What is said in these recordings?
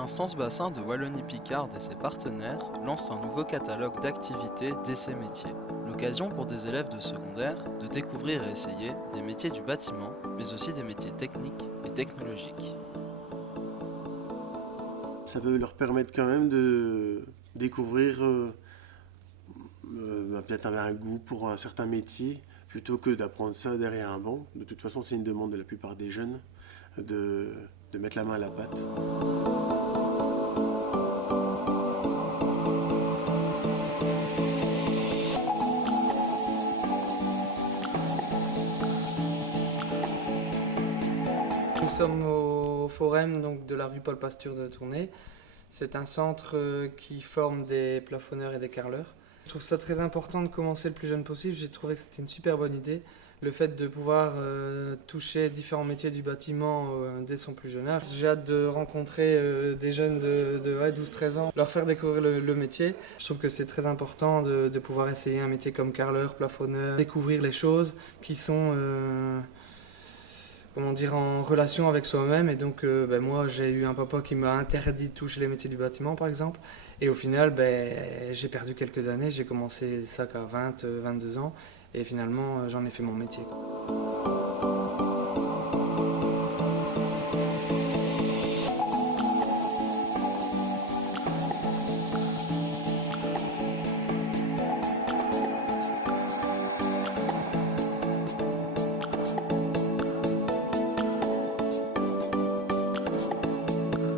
L'instance bassin de Wallonie-Picarde et ses partenaires lancent un nouveau catalogue d'activités d'essais métiers. L'occasion pour des élèves de secondaire de découvrir et essayer des métiers du bâtiment, mais aussi des métiers techniques et technologiques. Ça peut leur permettre quand même de découvrir peut-être un goût pour un certain métier plutôt que d'apprendre ça derrière un banc. De toute façon, c'est une demande de la plupart des jeunes de mettre la main à la pâte. Nous sommes au Forum donc, de la rue Paul Pasture de Tournai. C'est un centre qui forme des plafonneurs et des carreleurs. Je trouve ça très important de commencer le plus jeune possible. J'ai trouvé que c'était une super bonne idée. Le fait de pouvoir toucher différents métiers du bâtiment dès son plus jeune âge. J'ai hâte de rencontrer des jeunes de 12-13 ans, leur faire découvrir le métier. Je trouve que c'est très important de pouvoir essayer un métier comme carreleur, plafonneur, découvrir les choses qui sont en relation avec soi-même. Et donc moi j'ai eu un papa qui m'a interdit de toucher les métiers du bâtiment par exemple. Et au final j'ai perdu quelques années, j'ai commencé ça qu'à 22 ans. Et finalement, j'en ai fait mon métier.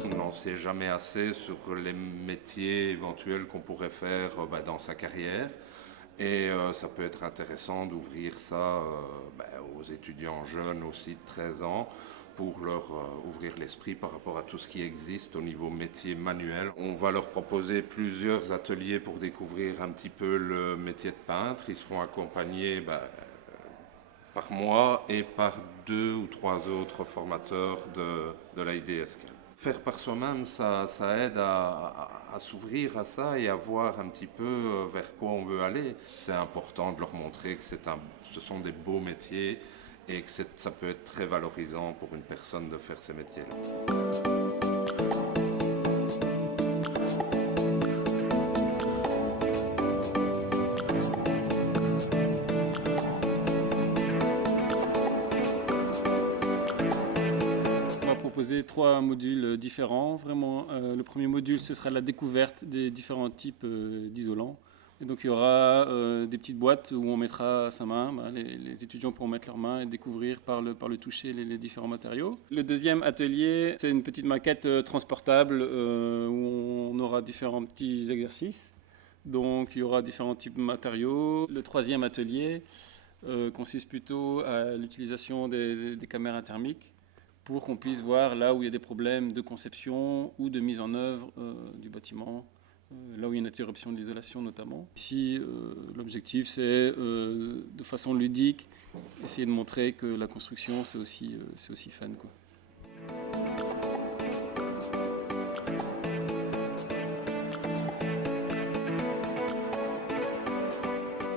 On n'en sait jamais assez sur les métiers éventuels qu'on pourrait faire dans sa carrière. Et ça peut être intéressant d'ouvrir ça aux étudiants jeunes aussi de 13 ans pour leur ouvrir l'esprit par rapport à tout ce qui existe au niveau métier manuel. On va leur proposer plusieurs ateliers pour découvrir un petit peu le métier de peintre. Ils seront accompagnés par moi et par 2 ou 3 autres formateurs de l'IDSK. Faire par soi-même, ça aide à s'ouvrir à ça et à voir un petit peu vers quoi on veut aller. C'est important de leur montrer que ce sont des beaux métiers et que ça peut être très valorisant pour une personne de faire ces métiers-là. Proposer 3 modules différents. Vraiment, le premier module, ce sera la découverte des différents types d'isolants. Et donc, il y aura des petites boîtes où on mettra sa main. Les étudiants pourront mettre leur main et découvrir par le toucher les différents matériaux. Le deuxième atelier, c'est une petite maquette transportable où on aura différents petits exercices. Donc, il y aura différents types de matériaux. Le troisième atelier consiste plutôt à l'utilisation des caméras thermiques pour qu'on puisse voir là où il y a des problèmes de conception ou de mise en œuvre du bâtiment, là où il y a une interruption de l'isolation notamment. Ici, l'objectif, c'est de façon ludique, essayer de montrer que la construction, c'est aussi fun, quoi.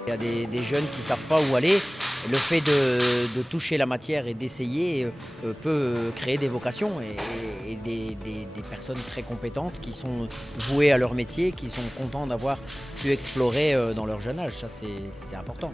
Il y a des jeunes qui ne savent pas où aller. Le fait de toucher la matière et d'essayer peut créer des vocations et des personnes très compétentes qui sont vouées à leur métier, qui sont contents d'avoir pu explorer dans leur jeune âge. Ça, c'est important.